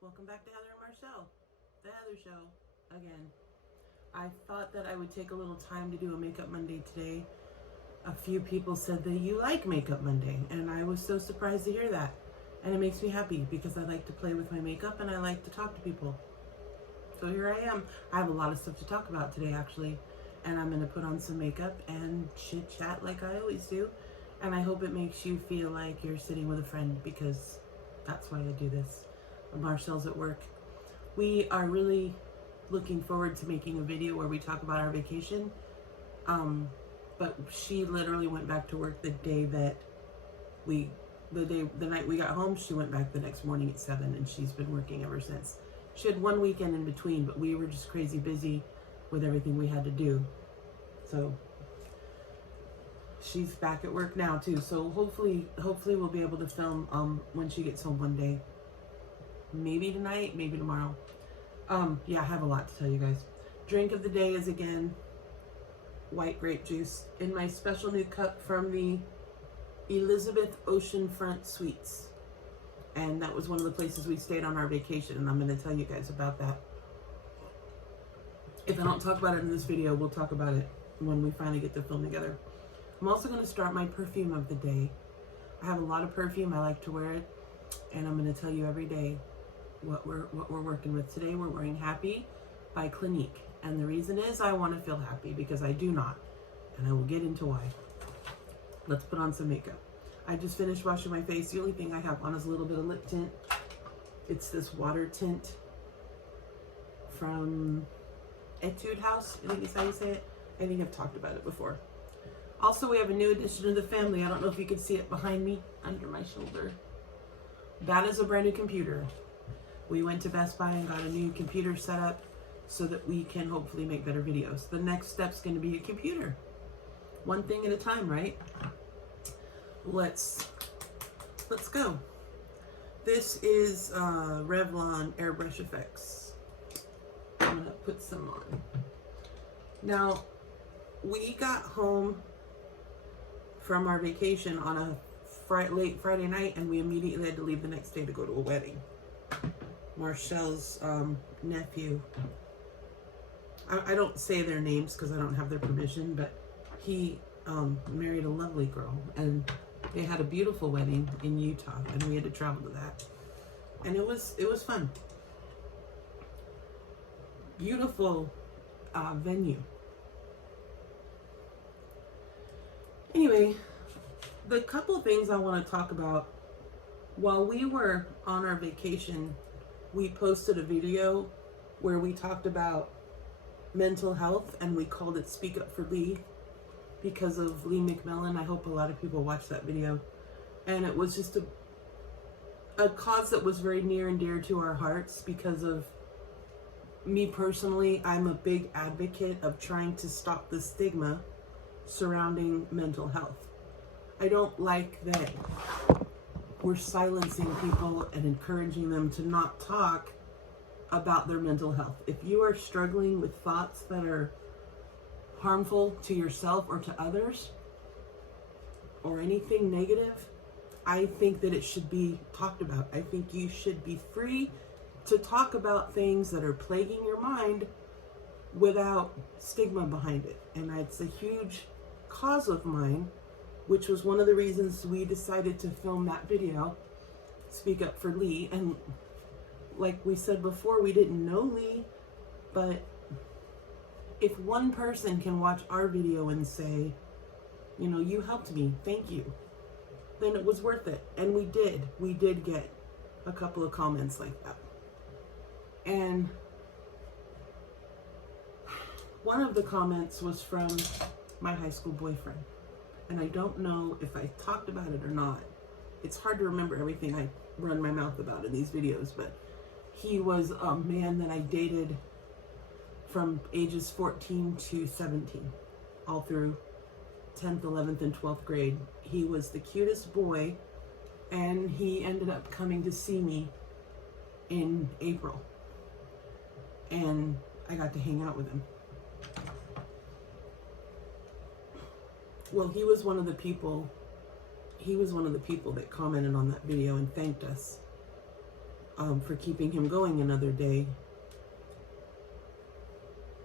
Welcome back to Heather and Marcel, the Heather Show, again. I thought that I would take a little time to do a Makeup Monday today. A few people said that you like Makeup Monday, and I was so surprised to hear that. And it makes me happy because I like to play with my makeup and I like to talk to people. So here I am. I have a lot of stuff to talk about today, actually. And I'm going to put on some makeup and chit chat like I always do. And I hope it makes you feel like you're sitting with a friend, because that's why I do this. Marcel's at work. We are really looking forward to making a video where we talk about our vacation. But she literally went back to work the day that the night we got home. She went back the next morning at 7, and she's been working ever since. She had one weekend in between, but we were just crazy busy with everything we had to do. So she's back at work now too. So hopefully we'll be able to film when she gets home one day. Maybe tonight, maybe tomorrow. Yeah, I have a lot to tell you guys. Drink of the day is, again, white grape juice in my special new cup from the Elizabeth Oceanfront Suites. And that was one of the places we stayed on our vacation, and I'm going to tell you guys about that. If I don't talk about it in this video, we'll talk about it when we finally get to film together. I'm also going to start my perfume of the day. I have a lot of perfume. I like to wear it, and I'm going to tell you every day what we're working with. Today we're wearing Happy by Clinique, and the reason is I want to feel happy, because I do not, and I will get into why. Let's put on some makeup. I just finished washing my face. The only thing I have on is a little bit of lip tint. It's this water tint from Etude House, I think is how you say it. I think I've talked about it before. Also, we have a new addition to the family. I don't know if you can see it behind me, under my shoulder. That is a brand new computer. We went to Best Buy and got a new computer set up so that we can hopefully make better videos. The next step's going to be a computer. One thing at a time, right? Let's go. This is Revlon Airbrush Effects. I'm going to put some on. Now, we got home from our vacation on a late Friday night, and we immediately had to leave the next day to go to a wedding. Marcel's nephew. I don't say their names because I don't have their permission, but he married a lovely girl, and they had a beautiful wedding in Utah, and we had to travel to that. And it was fun. Beautiful venue. Anyway, the couple things I want to talk about. While we were on our vacation, we posted a video where we talked about mental health, and we called it Speak Up for Lee because of Lee McMillan. I hope a lot of people watched that video. And it was just a cause that was very near and dear to our hearts, because of me personally. I'm a big advocate of trying to stop the stigma surrounding mental health. I don't like that we're silencing people and encouraging them to not talk about their mental health. If you are struggling with thoughts that are harmful to yourself or to others, or anything negative, I think that it should be talked about. I think you should be free to talk about things that are plaguing your mind without stigma behind it. And it's a huge cause of mine, which was one of the reasons we decided to film that video, Speak Up for Lee. And like we said before, we didn't know Lee, but if one person can watch our video and say, you know, you helped me, thank you, then it was worth it. And we did get a couple of comments like that. And one of the comments was from my high school boyfriend. And I don't know if I talked about it or not. It's hard to remember everything I run my mouth about in these videos, but he was a man that I dated from ages 14 to 17, all through 10th, 11th, and 12th grade. He was the cutest boy, and he ended up coming to see me in April. And I got to hang out with him. Well, he was one of the people that commented on that video and thanked us for keeping him going another day.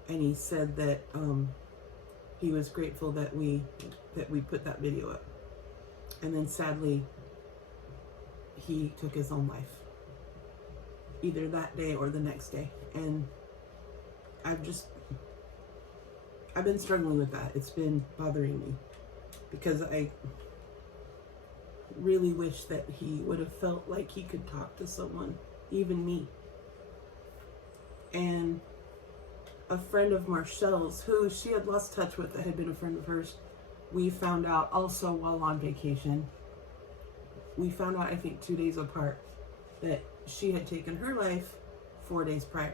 And he said that he was grateful that we put that video up. And then sadly, he took his own life, either that day or the next day. And I've been struggling with that. It's been bothering me because I really wish that he would have felt like he could talk to someone, even me. And a friend of Marcelle's, who she had lost touch with, that had been a friend of hers, we found out also while on vacation. We found out, I think 2 days apart, that she had taken her life 4 days prior.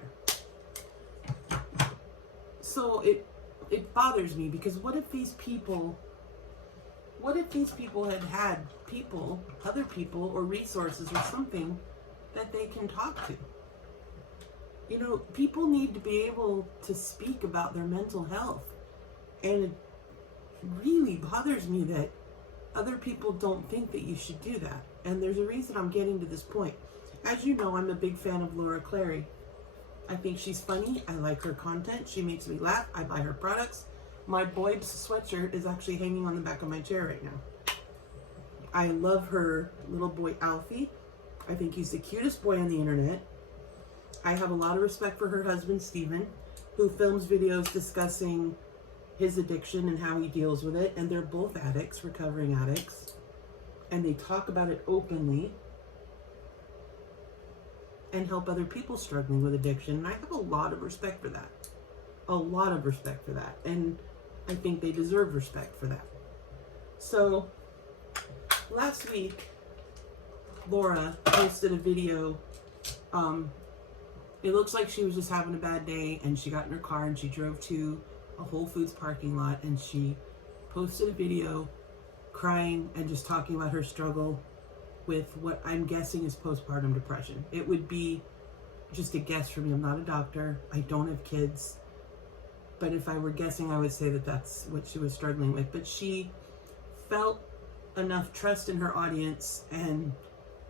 So it bothers me, because what if these people had people, other people, or resources or something that they can talk to? You know, people need to be able to speak about their mental health. And it really bothers me that other people don't think that you should do that. And there's a reason I'm getting to this point. As you know, I'm a big fan of Laura Clery. I think she's funny. I like her content. She makes me laugh. I buy her products. My Boybs sweatshirt is actually hanging on the back of my chair right now. I love her little boy, Alfie. I think he's the cutest boy on the internet. I have a lot of respect for her husband, Steven, who films videos discussing his addiction and how he deals with it. And they're both addicts, recovering addicts. And they talk about it openly and help other people struggling with addiction. And I have a lot of respect for that. A lot of respect for that. And I think they deserve respect for that. So last week, Laura posted a video. It looks like she was just having a bad day, and she got in her car and she drove to a Whole Foods parking lot, and she posted a video crying and just talking about her struggle with what I'm guessing is postpartum depression. It would be just a guess for me. I'm not a doctor. I don't have kids. But if I were guessing, I would say that that's what she was struggling with. But she felt enough trust in her audience and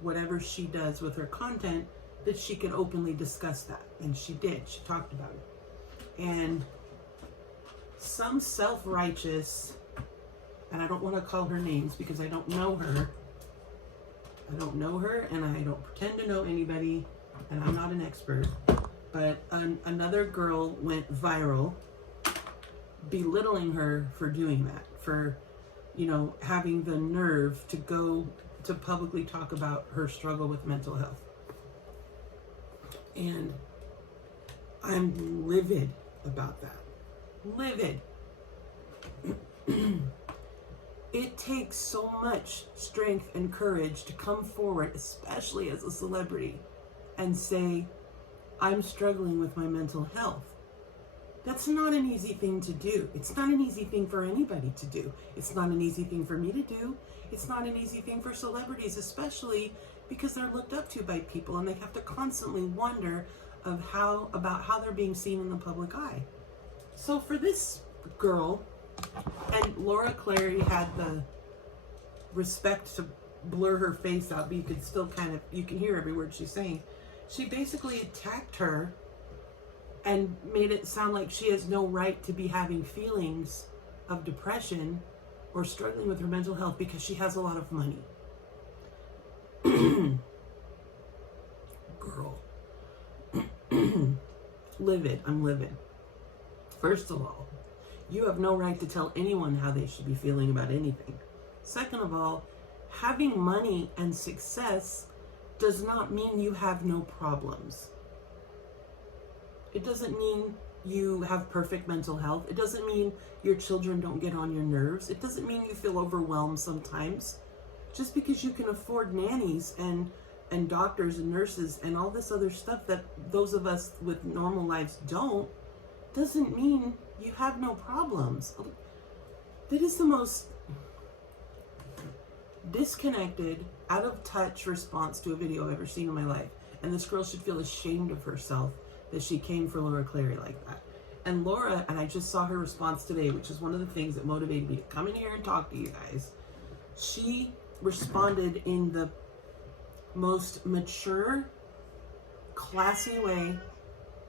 whatever she does with her content that she could openly discuss that. And she did. She talked about it. And some self-righteous, and I don't want to call her names because I don't know her. I don't know her, and I don't pretend to know anybody, and I'm not an expert. But another girl went viral belittling her for doing that, for, you know, having the nerve to go to publicly talk about her struggle with mental health. And I'm livid about that. Livid. It takes so much strength and courage to come forward, especially as a celebrity, and say, I'm struggling with my mental health. That's not an easy thing to do. It's not an easy thing for anybody to do. It's not an easy thing for me to do. It's not an easy thing for celebrities, especially because they're looked up to by people and they have to constantly wonder about how they're being seen in the public eye. So for this girl, and Laura Clery had the respect to blur her face out, but you could still you can hear every word she's saying. She basically attacked her and made it sound like she has no right to be having feelings of depression or struggling with her mental health because she has a lot of money. Girl. Livid. I'm livid. First of all, you have no right to tell anyone how they should be feeling about anything. Second of all, having money and success does not mean you have no problems. It doesn't mean you have perfect mental health. It doesn't mean your children don't get on your nerves. It doesn't mean you feel overwhelmed sometimes. Just because you can afford nannies and doctors and nurses and all this other stuff that those of us with normal lives don't, doesn't mean you have no problems. That is the most disconnected, out of touch response to a video I've ever seen in my life. And this girl should feel ashamed of herself that she came for Laura Clery like that. And Laura, and I just saw her response today, which is one of the things that motivated me to come in here and talk to you guys. She responded in the most mature classy way.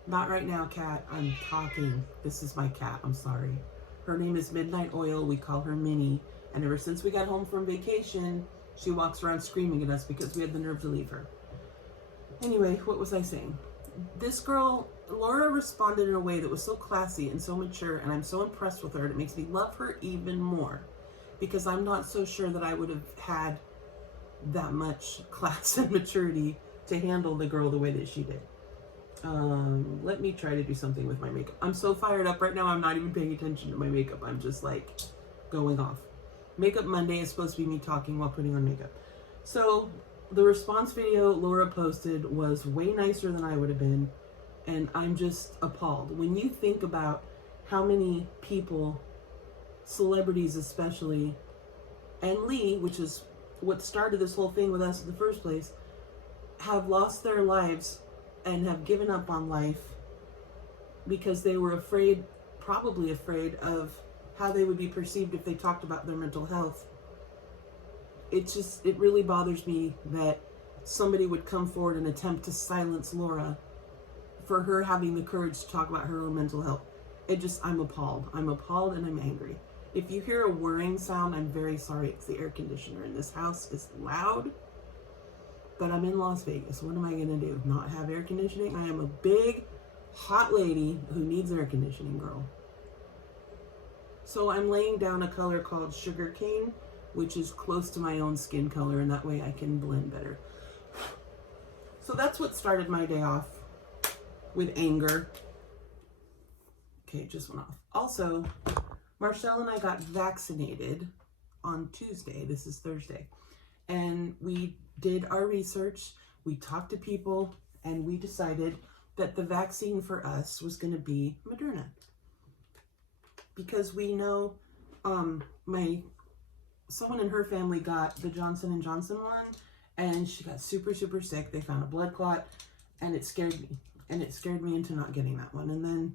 Not right now, cat. I'm talking. This is my cat. I'm sorry. Her name is Midnight Oil. We call her Minnie. And ever since we got home from vacation, she walks around screaming at us because we had the nerve to leave her. Anyway, what was I saying? This girl, Laura, responded in a way that was so classy and so mature, and I'm so impressed with her. It makes me love her even more, because I'm not so sure that I would have had that much class and maturity to handle the girl the way that she did. Let me try to do something with my makeup. I'm so fired up right now, I'm not even paying attention to my makeup. I'm just like going off. Makeup Monday is supposed to be me talking while putting on makeup. So the response video Laura posted was way nicer than I would have been, and I'm just appalled. When you think about how many people, celebrities especially, and Lee, which is what started this whole thing with us in the first place, have lost their lives and have given up on life because they were afraid, probably afraid of how they would be perceived if they talked about their mental health. It really bothers me that somebody would come forward and attempt to silence Laura for her having the courage to talk about her own mental health. I'm appalled. I'm appalled and I'm angry. If you hear a whirring sound, I'm very sorry. It's the air conditioner in this house. It's loud, but I'm in Las Vegas. What am I gonna do? Not have air conditioning? I am a big, hot lady who needs air conditioning, girl. So I'm laying down a color called Sugar Cane, which is close to my own skin color, and that way I can blend better. So that's what started my day off, with anger. Okay, it just went off. Also, Marcel and I got vaccinated on Tuesday. This is Thursday. And we did our research, we talked to people, and we decided that the vaccine for us was going to be Moderna. Because we know someone in her family got the Johnson & Johnson one, and she got super, super sick. They found a blood clot, and it scared me. And it scared me into not getting that one. And then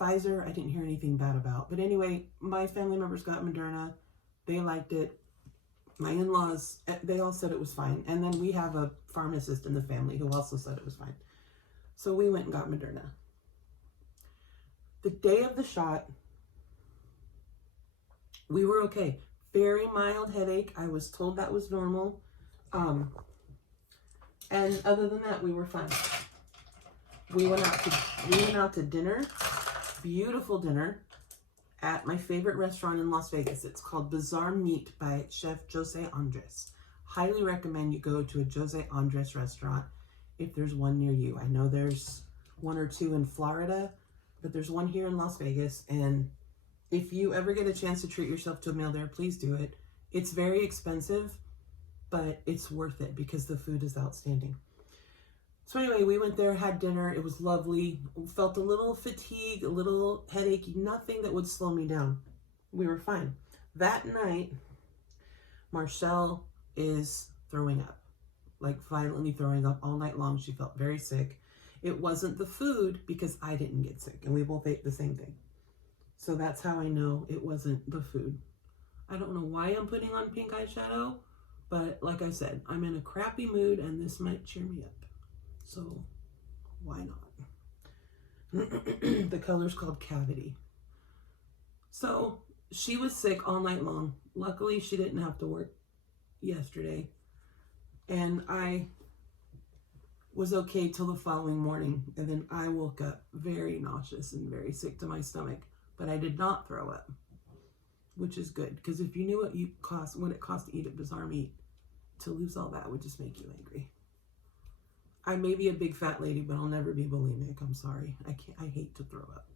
Pfizer, I didn't hear anything bad about. But anyway, my family members got Moderna. They liked it. My in-laws, they all said it was fine. And then we have a pharmacist in the family who also said it was fine. So we went and got Moderna. The day of the shot, we were okay. Very mild headache. I was told that was normal. And other than that, we were fine. We went out to dinner, beautiful dinner, at my favorite restaurant in Las Vegas. It's called Bizarre Meat by Chef Jose Andres. Highly recommend you go to a Jose Andres restaurant if there's one near you. I know there's one or two in Florida, but there's one here in Las Vegas, and if you ever get a chance to treat yourself to a meal there, please do it. It's very expensive, but it's worth it because the food is outstanding. So anyway, we went there, had dinner. It was lovely. Felt a little fatigue, a little headachy, nothing that would slow me down. We were fine. That night, Marcel is throwing up, like violently throwing up all night long. She felt very sick. It wasn't the food because I didn't get sick, and we both ate the same thing. So that's how I know it wasn't the food. I don't know why I'm putting on pink eyeshadow, but like I said, I'm in a crappy mood and this might cheer me up. So why not? The color's called Cavity. So she was sick all night long. Luckily, she didn't have to work yesterday. And I was okay till the following morning. And then I woke up very nauseous and very sick to my stomach. But I did not throw up, which is good. Because if you knew what it cost to eat at Bizarre Meat, to lose all that would just make you angry. I may be a big fat lady, but I'll never be bulimic. I'm sorry. I hate to throw up.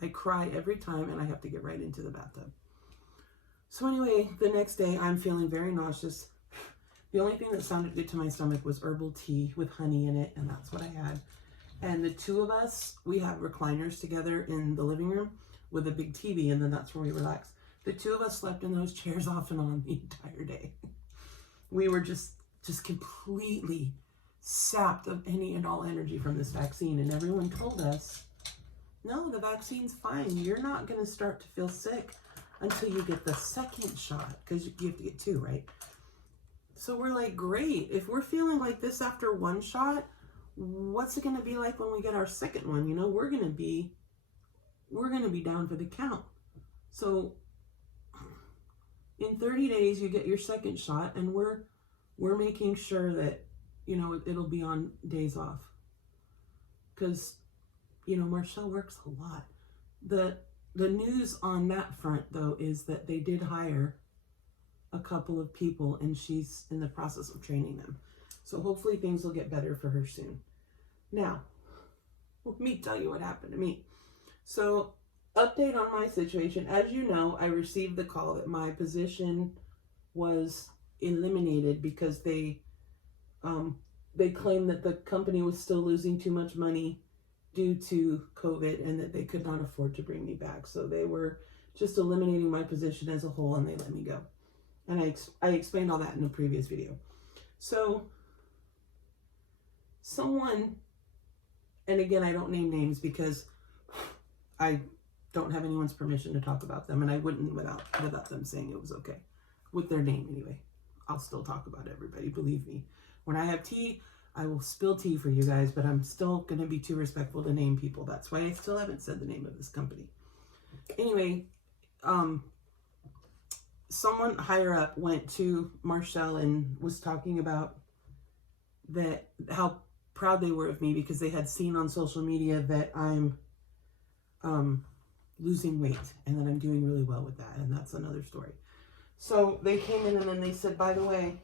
I cry every time and I have to get right into the bathtub. So anyway, the next day I'm feeling very nauseous. The only thing that sounded good to my stomach was herbal tea with honey in it, and that's what I had. And the two of us, we have recliners together in the living room with a big TV, and then that's where we relax. The two of us slept in those chairs off and on the entire day. We were just completely sapped of any and all energy from this vaccine, and everyone told us, no, the vaccine's fine. You're not going to start to feel sick until you get the second shot, because you have to get two, right? So we're like, great. If we're feeling like this after one shot, what's it going to be like when we get our second one? You know, we're going to be down for the count. So in 30 days, you get your second shot, and we're making sure that, you know, it'll be on days off. Because, you know, Marshall works a lot. The news on that front, though, is that they did hire a couple of people, and she's in the process of training them. So hopefully things will get better for her soon. Now, let me tell you what happened to me. So, update on my situation. As you know, I received the call that my position was eliminated because they claimed that the company was still losing too much money due to COVID and that they could not afford to bring me back. So they were just eliminating my position as a whole, and they let me go. And I explained all that in a previous video. So someone, and again, I don't name names because I don't have anyone's permission to talk about them, and I wouldn't without them saying it was okay. With their name anyway. I'll still talk about everybody, believe me. When I have tea, I will spill tea for you guys, but I'm still going to be too respectful to name people. That's why I still haven't said the name of this company. Anyway, someone higher up went to Marshall and was talking about that, how proud they were of me because they had seen on social media that I'm losing weight and that I'm doing really well with that. And that's another story. So they came in and then they said, by the way,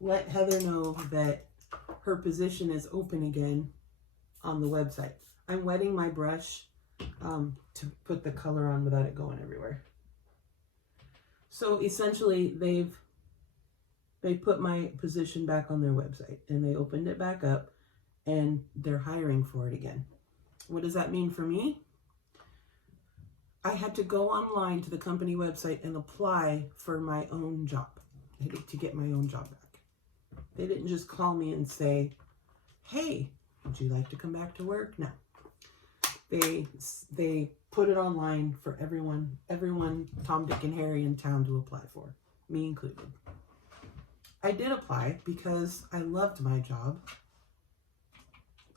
let Heather know that her position is open again on the website. I'm wetting my brush to put the color on without it going everywhere. So essentially they put my position back on their website and they opened it back up and they're hiring for it again. What does that mean for me? I had to go online to the company website and apply for my own job, to get my own job back. They didn't just call me and say, hey, would you like to come back to work? No. They put it online for everyone, Tom, Dick, and Harry in town to apply for, me included. I did apply because I loved my job.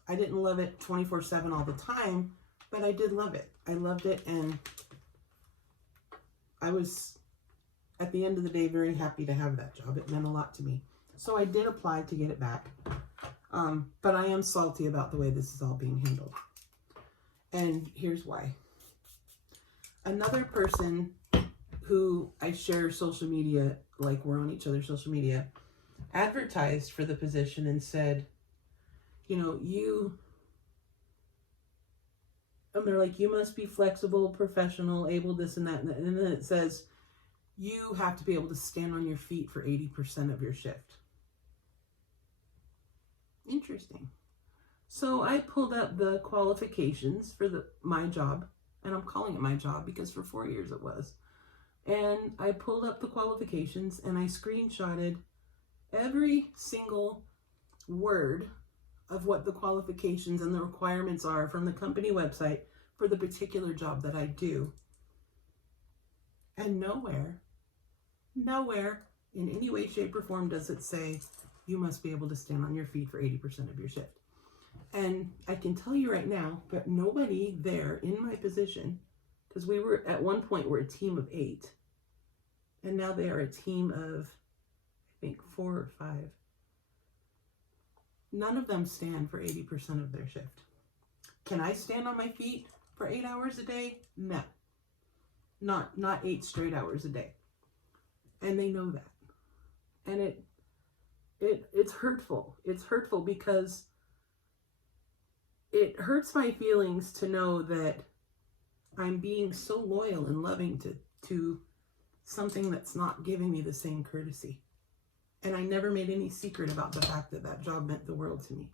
I didn't love it 24/7 all the time, but I did love it. I loved it, and I was, at the end of the day, very happy to have that job. It meant a lot to me. So I did apply to get it back. But I am salty about the way this is all being handled. And here's why. Another person who I share social media, like we're on each other's social media, advertised for the position and said, you know, and they're like, you must be flexible, professional, able, this and that. And then it says, you have to be able to stand on your feet for 80% of your shift. Interesting. So I pulled up the qualifications for my job, and I'm calling it my job because for 4 years it was. And I pulled up the qualifications and I screenshotted every single word of what the qualifications and the requirements are from the company website for the particular job that I do. And nowhere in any way, shape, or form does it say you must be able to stand on your feet for 80% of your shift. And I can tell you right now, but nobody there in my position, because we were at one point, we're a team of 8, and now they are a team of, I think, 4 or 5. None of them stand for 80% of their shift. Can I stand on my feet for 8 hours a day? No. Not 8 straight hours a day. And they know that. And it's hurtful. It's hurtful because it hurts my feelings to know that I'm being so loyal and loving to something that's not giving me the same courtesy. And I never made any secret about the fact that that job meant the world to me.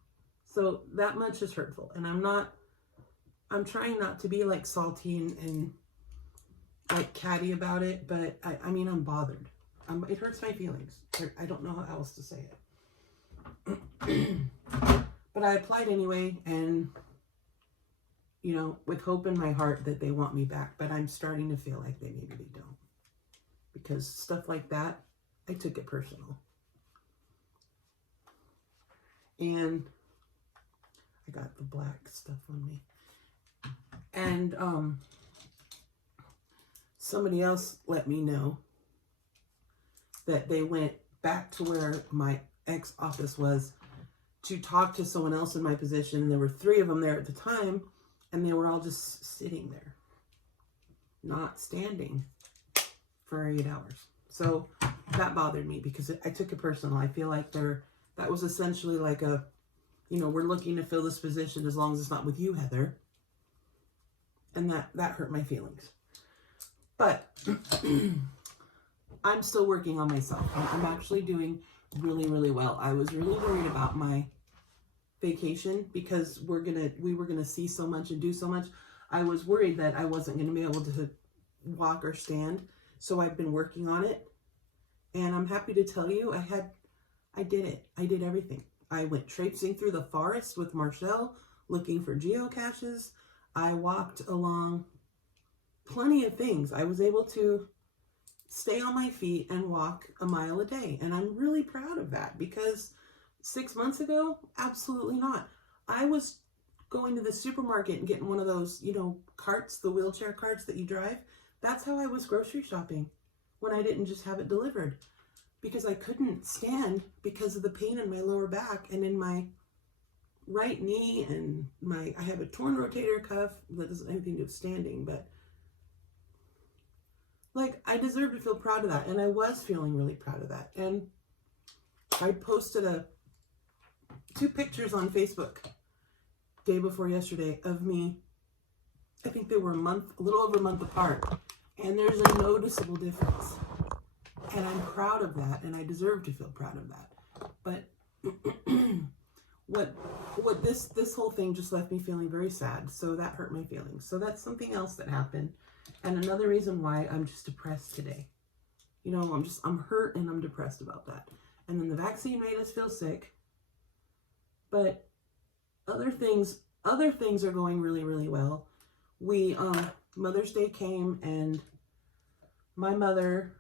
So that much is hurtful. And I'm trying not to be like salty and like catty about it, but I mean, I'm bothered. It hurts my feelings. I don't know how else to say it. But I applied anyway, and, you know, with hope in my heart that they want me back, but I'm starting to feel like maybe they don't. Because stuff like that, I took it personal. And I got the black stuff on me. And somebody else let me know that they went back to where my ex office was to talk to someone else in my position. There were 3 of them there at the time, and they were all just sitting there, not standing for 8 hours. So that bothered me because I took it personal. I feel like that was essentially like a, you know, we're looking to fill this position as long as it's not with you, Heather. And that hurt my feelings. But I'm still working on myself. I'm actually doing really, really well. I was really worried about my vacation because we were gonna see so much and do so much. I was worried that I wasn't gonna be able to walk or stand. So I've been working on it, and I'm happy to tell you I did it. I did everything. I went traipsing through the forest with Marshall looking for geocaches. I walked along plenty of things. I was able to stay on my feet and walk a mile a day. And I'm really proud of that because 6 months ago, absolutely not. I was going to the supermarket and getting one of those, you know, carts, the wheelchair carts that you drive. That's how I was grocery shopping when I didn't just have it delivered, because I couldn't stand because of the pain in my lower back and in my right knee, and I have a torn rotator cuff that doesn't have anything to do with standing, but like I deserve to feel proud of that, and I was feeling really proud of that. And I posted 2 pictures on Facebook day before yesterday of me. I think they were a little over a month apart, and there's a noticeable difference, and I'm proud of that, and I deserve to feel proud of that. But what this whole thing just left me feeling very sad, so that hurt my feelings. So that's something else that happened, and another reason why I'm just depressed today. You know, I'm hurt and I'm depressed about that. And then the vaccine made us feel sick, but other things are going really, really well. We Mother's Day came, and my mother,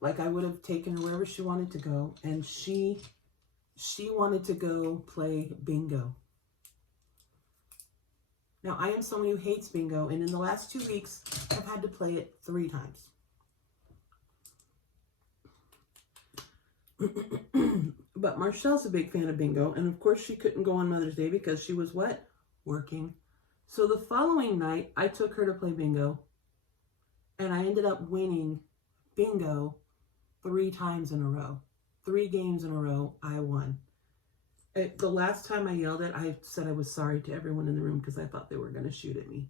like, I would have taken her wherever she wanted to go, and she wanted to go play bingo. Now, I am someone who hates bingo, and in the last 2 weeks, I've had to play it 3 times. But Marcelle's a big fan of bingo, and of course she couldn't go on Mother's Day because she was what? Working. So the following night, I took her to play bingo, and I ended up winning bingo 3 times in a row. 3 games in a row, I won. The last time I yelled it, I said I was sorry to everyone in the room because I thought they were going to shoot at me.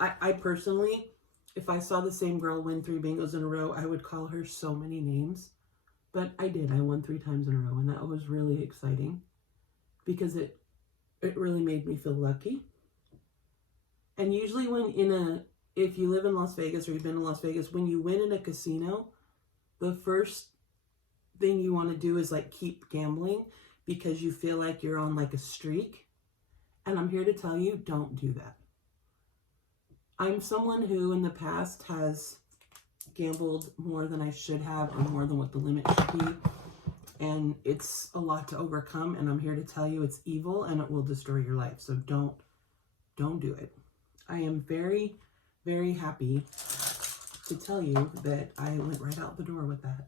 I personally, if I saw the same girl win 3 bingos in a row, I would call her so many names. But I did. I won 3 times in a row, and that was really exciting because it really made me feel lucky. And usually if you live in Las Vegas or you've been in Las Vegas, when you win in a casino, the first thing you want to do is like keep gambling because you feel like you're on like a streak. And I'm here to tell you, don't do that. I'm someone who in the past has gambled more than I should have, or more than what the limit should be. And it's a lot to overcome. And I'm here to tell you it's evil and it will destroy your life. So don't do it. I am very, very happy to tell you that I went right out the door with that.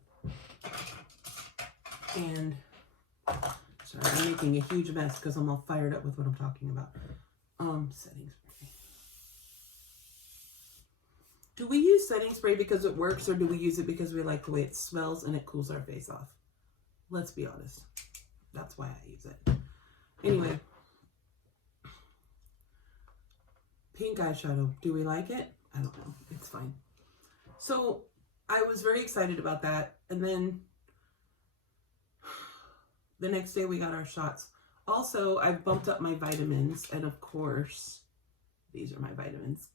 And sorry, I'm making a huge mess because I'm all fired up with what I'm talking about. Setting spray. Do we use setting spray because it works, or do we use it because we like the way it smells and it cools our face off? Let's be honest. That's why I use it. Anyway. Pink eyeshadow. Do we like it? I don't know. It's fine. So I was very excited about that. And then the next day we got our shots. Also, I've bumped up my vitamins. And of course, these are my vitamins.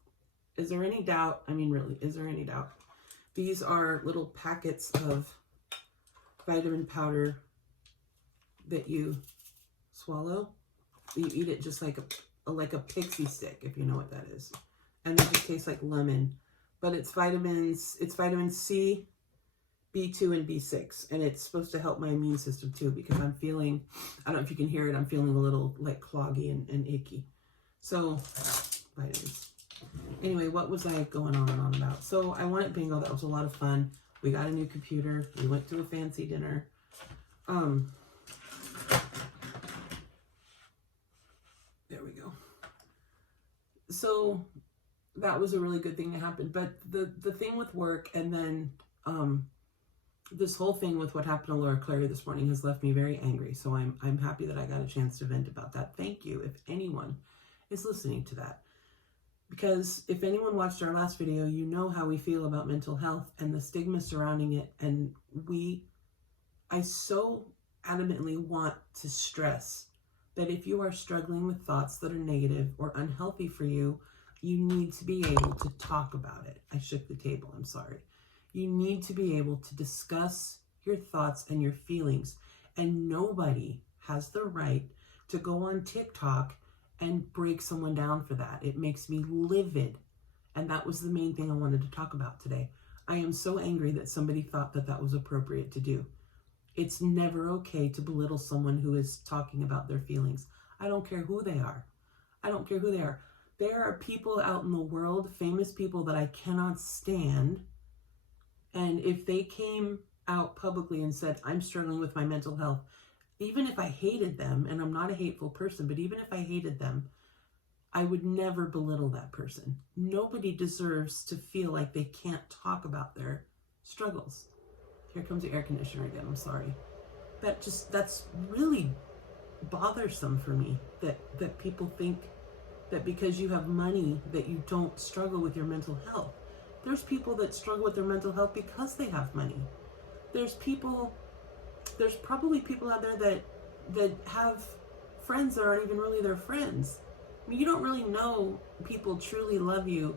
Is there any doubt? I mean, really, is there any doubt? These are little packets of vitamin powder that you swallow. You eat it just like a pixie stick, if you know what that is. And they just taste like lemon. But it's vitamins. It's vitamin C, B2 and B6, and it's supposed to help my immune system too, because I'm feeling, I don't know if you can hear it, I'm feeling a little like cloggy and icky. So, vitamins. Anyway, what was I going on and on about? So I went bingo. That was a lot of fun. We got a new computer. We went to a fancy dinner. There we go. So that was a really good thing to happen. But the thing with work, and then this whole thing with what happened to Clery this morning has left me very angry. So I'm happy that I got a chance to vent about that. Thank you if anyone is listening to that. Because if anyone watched our last video, you know how we feel about mental health and the stigma surrounding it. And I so adamantly want to stress that if you are struggling with thoughts that are negative or unhealthy for you, you need to be able to talk about it. I shook the table, I'm sorry. You need to be able to discuss your thoughts and your feelings. And nobody has the right to go on TikTok and break someone down for that. It makes me livid. And that was the main thing I wanted to talk about today. I am so angry that somebody thought that that was appropriate to do. It's never okay to belittle someone who is talking about their feelings. I don't care who they are. I don't care who they are. There are people out in the world, famous people that I cannot stand. And if they came out publicly and said, I'm struggling with my mental health, even if I hated them, and I'm not a hateful person, but even if I hated them, I would never belittle that person. Nobody deserves to feel like they can't talk about their struggles. Here comes the air conditioner again, I'm sorry. That's really bothersome for me, that people think that because you have money that you don't struggle with your mental health. There's people that struggle with their mental health because they have money. There's probably people out there that have friends that aren't even really their friends. I mean, you don't really know people truly love you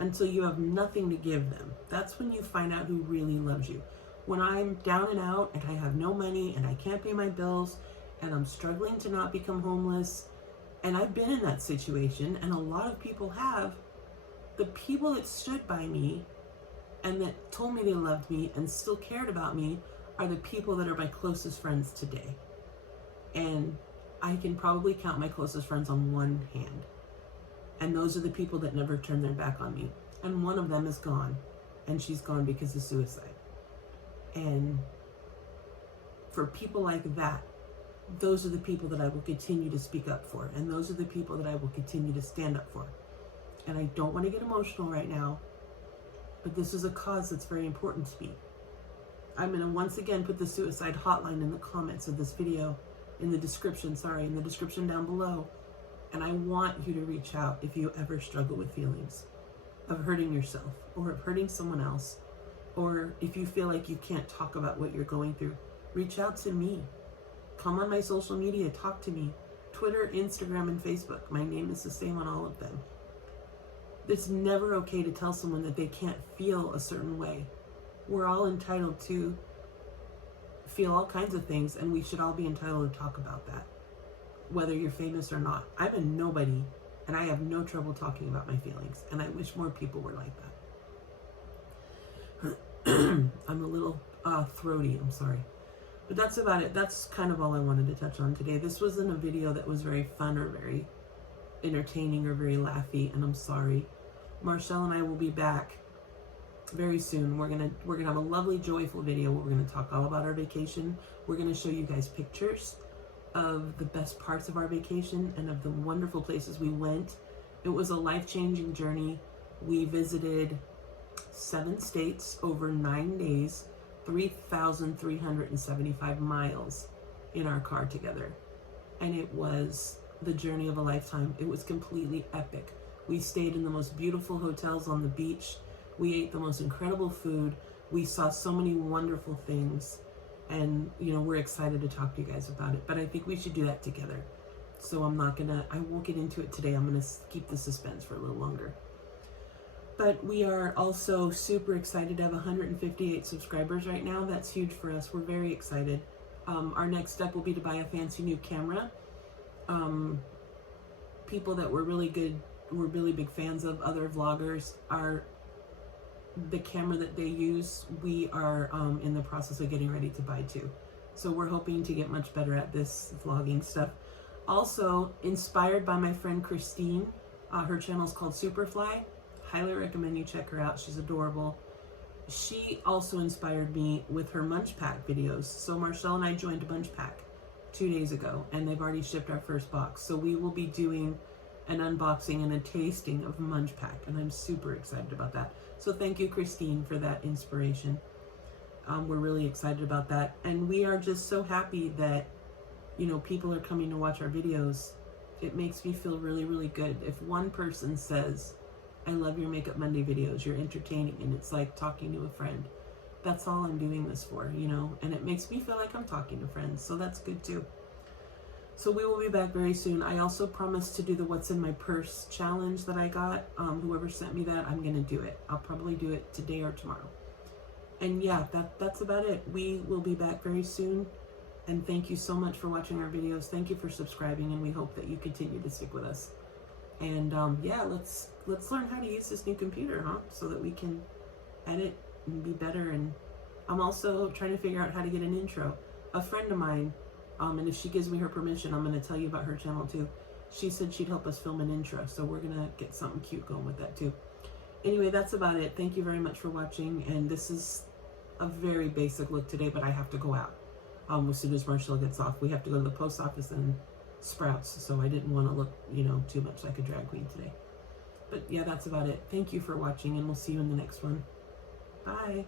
until you have nothing to give them. That's when you find out who really loves you. When I'm down and out and I have no money and I can't pay my bills and I'm struggling to not become homeless, and I've been in that situation, and a lot of people have, the people that stood by me and that told me they loved me and still cared about me are the people that are my closest friends today. And I can probably count my closest friends on one hand. And those are the people that never turned their back on me. And one of them is gone. And she's gone because of suicide. And for people like that, those are the people that I will continue to speak up for. And those are the people that I will continue to stand up for. And I don't want to get emotional right now, but this is a cause that's very important to me. I'm going to once again put the suicide hotline in the comments of this video, in the description down below. And I want you to reach out if you ever struggle with feelings of hurting yourself or of hurting someone else, or if you feel like you can't talk about what you're going through, reach out to me. Come on my social media, talk to me. Twitter, Instagram, and Facebook. My name is the same on all of them. It's never okay to tell someone that they can't feel a certain way. We're all entitled to feel all kinds of things, and we should all be entitled to talk about that, whether you're famous or not. I'm a nobody, and I have no trouble talking about my feelings, and I wish more people were like that. I'm a little throaty, I'm sorry. But that's about it. That's kind of all I wanted to touch on today. This wasn't a video that was very fun or very entertaining or very laughy, and I'm sorry. Marshall and I will be back very soon. We're gonna have a lovely, joyful video where we're gonna talk all about our vacation. We're gonna show you guys pictures of the best parts of our vacation and of the wonderful places we went. It was a life-changing journey. We visited 7 states over 9 days, 3,375 miles in our car together. And it was the journey of a lifetime. It was completely epic. We stayed in the most beautiful hotels on the beach. We ate the most incredible food. We saw so many wonderful things. And, we're excited to talk to you guys about it. But I think we should do that together. So I won't get into it today. I'm going to keep the suspense for a little longer. But we are also super excited to have 158 subscribers right now. That's huge for us. We're very excited. Our next step will be to buy a fancy new camera. People that we're really big fans of, other vloggers, are the camera that they use, we are in the process of getting ready to buy too. So we're hoping to get much better at this vlogging stuff. Also, inspired by my friend Christine, her channel is called Superfly. Highly recommend you check her out. She's adorable. She also inspired me with her Munch Pack videos. So Marcel and I joined Munch Pack 2 days ago, and they've already shipped our first box. So we will be doing an unboxing and a tasting of Munch Pack, and I'm super excited about that. So thank you, Christine, for that inspiration. We're really excited about that, and we are just so happy that, you know, people are coming to watch our videos. It makes me feel really, really good. If one person says, I love your Makeup Monday videos, you're entertaining, and it's like talking to a friend. That's all I'm doing this for, you know, and it makes me feel like I'm talking to friends, so that's good too. So we will be back very soon. I also promised to do the What's in My Purse challenge that I got. Whoever sent me that, I'm going to do it. I'll probably do it today or tomorrow. And yeah, that's about it. We will be back very soon. And thank you so much for watching our videos. Thank you for subscribing, and we hope that you continue to stick with us. And yeah, let's learn how to use this new computer, huh? So that we can edit and be better. And I'm also trying to figure out how to get an intro. A friend of mine, and if she gives me her permission, I'm going to tell you about her channel too. She said she'd help us film an intro, so we're going to get something cute going with that too. Anyway, that's about it. Thank you very much for watching, and this is a very basic look today, but I have to go out. As soon as Marshall gets off, we have to go to the post office and Sprouts, so I didn't want to look, you know, too much like a drag queen today. But yeah, that's about it. Thank you for watching, and we'll see you in the next one. Bye.